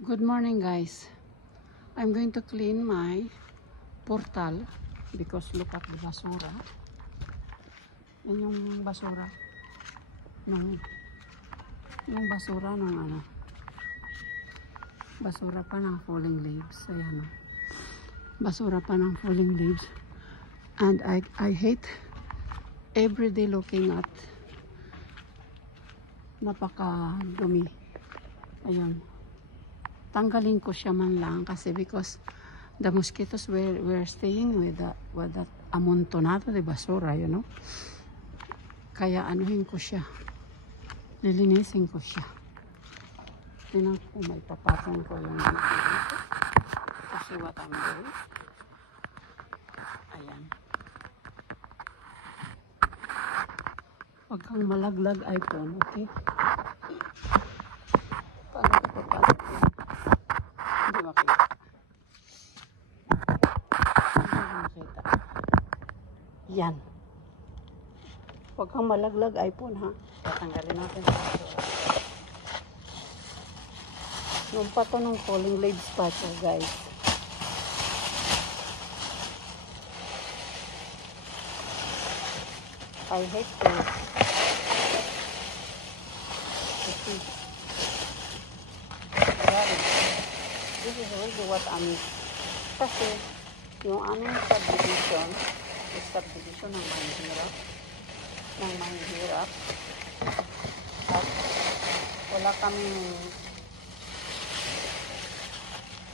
Good morning, guys. I'm going to clean my portal because look at the basura. Yan yung basura. Yung basura ng ano. Basura pa ng falling leaves. Ayan. Basura pa ng falling leaves. And I hate everyday looking at napaka-dumi. Ayun. Tanggalin ko siya man lang kasi because the mosquitoes were staying with that amontonado de basura, you know. Kaya anuhin ko siya. Lilinisin ko siya. Tingnan ko may papatong ko yung kasi what I'm doing. Ayan. Huwag kang malaglag iPhone, okay? Hindi makita. Yan. Huwag kang malaglag iPhone, ha? Tatanggalin natin sa nung pa to nung falling leaves pa ito, guys. I hate to see. This is really what kasi yung aming subdivision is subdivision ng mahihirap at wala kaming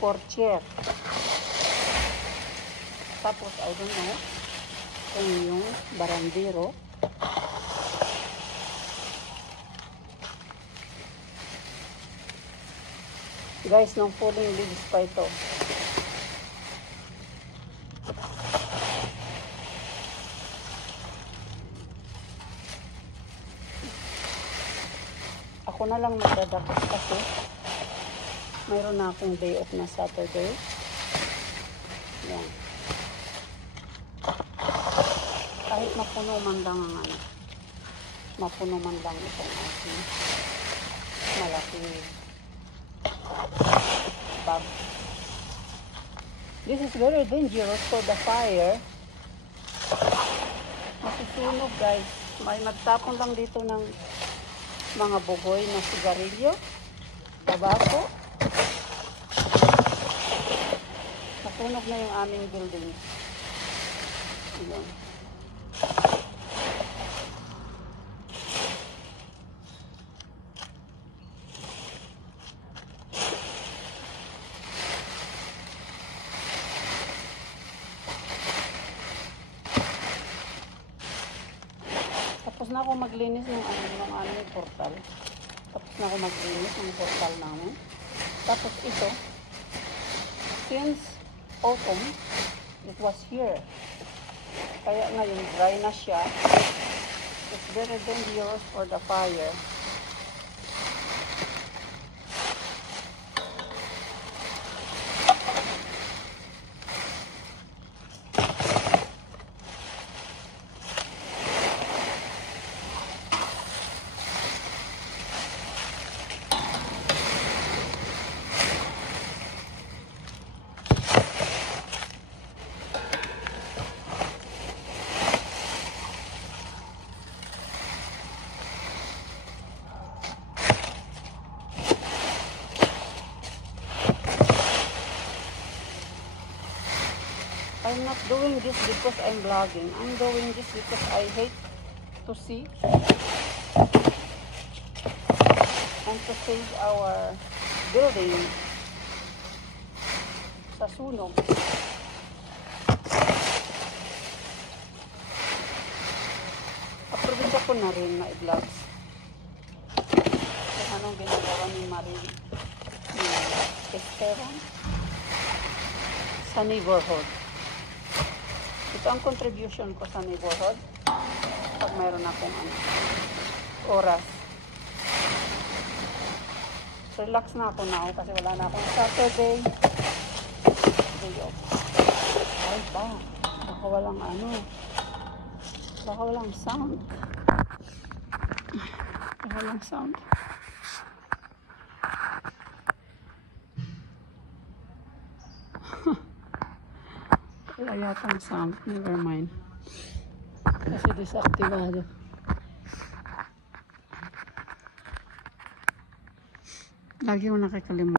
portier. Tapos I don't know kung yung barandero guys, nung falling leaves pa ito. Ako na lang magdadakot kasi mayroon na akong day off na Saturday. Yan. Kahit mapuno man lang ang ano. Mapuno man lang itong aking malaking bag. This is very dangerous for the fire. Masusunog, guys. May magtapon lang dito ng mga bugoy na sigarilyo, tabako. Nasunog na yung aming building. Ayan. Tapos na ako maglinis ng aming portal. Tapos na ako maglinis ng portal namin. Tapos ito, since autumn, it was here. Kaya ngayon dry na siya. It's very dangerous for the fire. I'm not doing this because I'm vlogging. I'm doing this because I hate to see and to save our building sa sunog. Aprobisa ko na rin na i-vlogs. Kung anong ginagawa ni Marie Esteban sa neighborhood. Ito ang contribution ko sa neighborhood pag mayroon akong oras. Relax na ako now kasi wala na akong Saturday day off. Ay pa, baka walang baka walang sound. Baka walang sound. Wala yatang sound. Never mind. Kasi desaktibado. Lagi mo nakakalimutan.